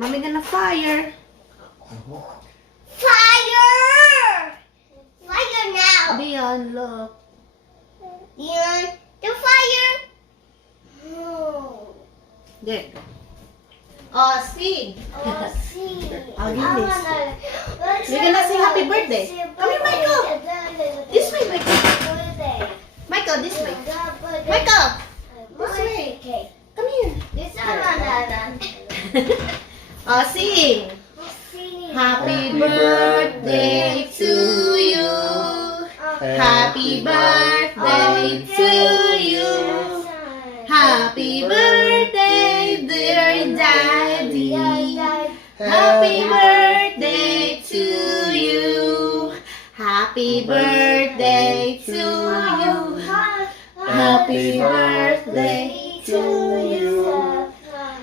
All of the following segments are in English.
Mommy gonna fire. Fire! Fire now! Dion, look. Dion, the fire! There. Oh, sing. Oh, see. I'll give this. You're gonna sing happy birthday. Come here, Michael. This way, Michael. Michael, this way. Michael, this way. Come here. This one. Oh, sing. Happy birthday to you. Happy birthday to you. Happy birthday, dear Daddy. Happy birthday to you. Happy birthday to you. Happy birthday to you.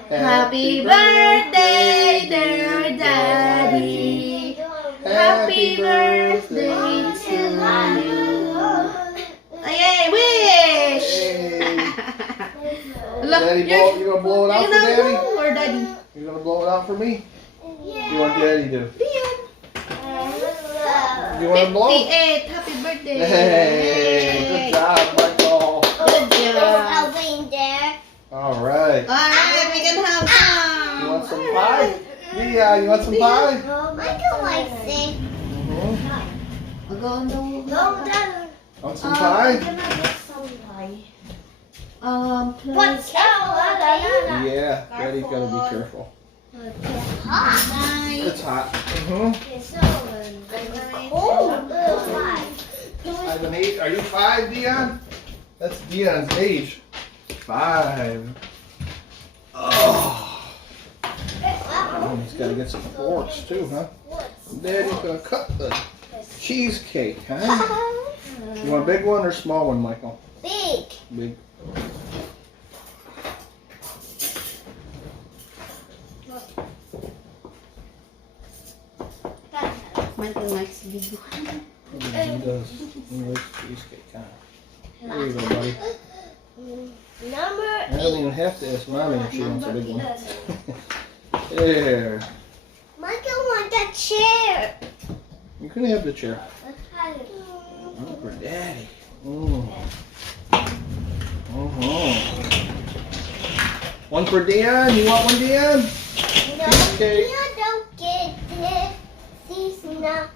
Happy birthday, dear Daddy. Happy birthday to you. Yay, wish! Look, Daddy, you gonna blow it out for Daddy? Or Daddy? You gonna blow it out for me? You want Daddy to? Dion. You want to blow? 58. Happy birthday. Hey, good job, Michael. Good job. All right. Alright, we can have some. You want some pie? Yeah, you want some pie? Michael likes it. I'll go on the Want some pie? Plus. Yeah, Daddy's gotta be careful. It's hot. Five and eight. Are you 5, Dion? That's Dion's age. 5. Oh. He's gotta get some forks too, huh? Daddy's gonna cut the cheesecake, huh? You want a big one or small one, Michael? Big. Big. Michael likes big one. He does. He likes cheesecake, huh? There you go, buddy. I don't even have to ask Mommy if she wants a big one. There. Michael wants that chair. You can have the chair. Oh, for Daddy. One for Dion. You want one, Dion? No, Cheesecake. you don't get it. This now.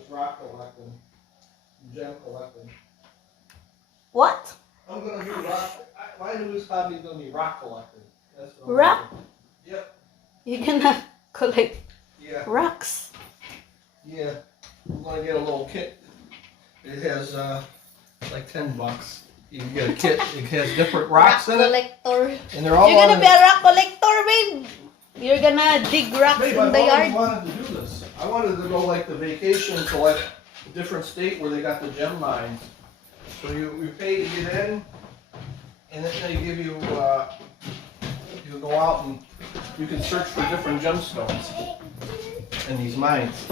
it's rock collecting, gem collecting. What? I'm gonna do rock. My newest hobby is gonna be rock collecting. That's what I'm Rock? gonna do. Yep. You're gonna collect Yeah. rocks. Yeah. I'm gonna get a little kit. It has like $10. You can get a kit. It has different rocks in it, collector. and they're all. You're gonna on be a rock collector, babe. You're gonna dig rocks Babe, in I've the always yard. wanted to do this. I wanted to go like the vacation to like a different state where they got the gem mines. So you pay to get in, and then they give you you go out and you can search for different gemstones in these mines.